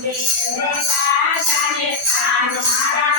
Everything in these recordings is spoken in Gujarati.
રે રાજાને કાન મારા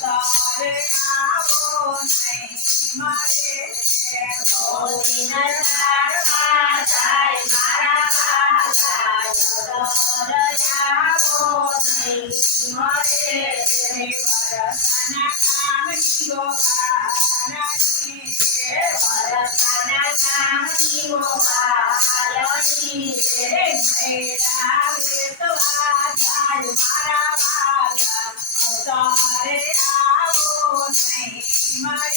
પરજા તો નહીં મારે ત્યાં તમે રાજાને કાન મારા વાલા અવતારે આવો નહીં મારે મારા વાલા તો પરજા તો નહીં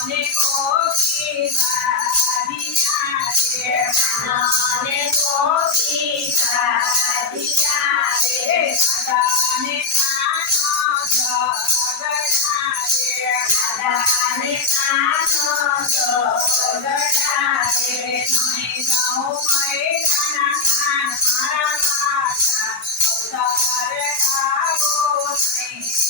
મળે નાને ગોપી ગાદિયા રે દાદાને કાનો ગગડા રે મૈરાઓ મૈરાના દાન મારા વાલા જાવો નહીં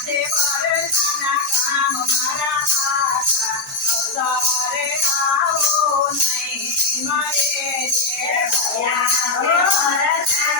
ગોપાળીને દાદા કાળિયા રે ભયા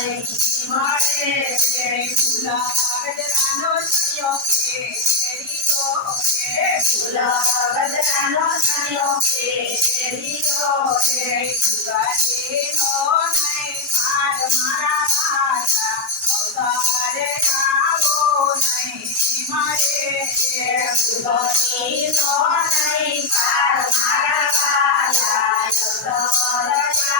જાવો નહીં મળે ફૂલ ગજરાનો સયો કે લીલો રે ગોની નો નહીં પાર મારા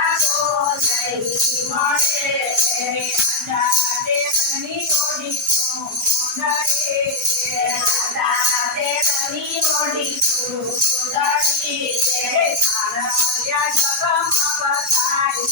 તો દહી મળે અંડા દેવની ઓડી સોંદરે અંડા દેવની ઓડી સોંદરી તારા જગમ અવતારી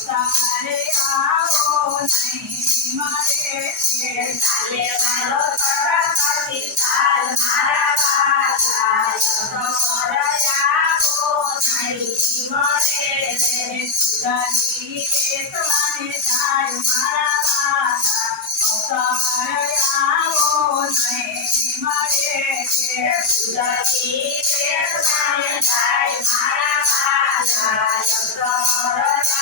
તમારે આવો નહીં મારે ચાલે વાળો સરસ્વતી તાલ મારા વાલા આવો નહીં મારે ગાલી કેસવાને જાય મારા વાલા તમારે આવો નહીં મારે ગાલી કેસવાને જાય મારા વાલા તમારે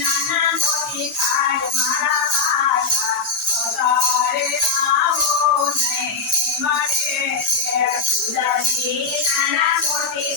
નાના મોટી થાય મારા વાલા અતારે આવો નહીં મળે સુદાજી નાના મોટી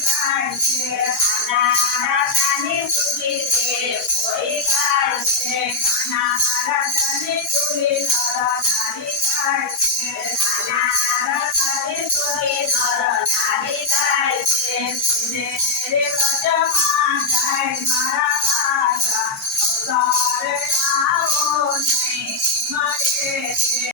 কাছে নানা কানে তুলিতে ওই কাছে নানা কানে তুলি ধর নারী কাছে নানা কানে তুলি ধর নারী কাছে মেরে বজমা যায় মারা কাজা সারে আও নেই মরে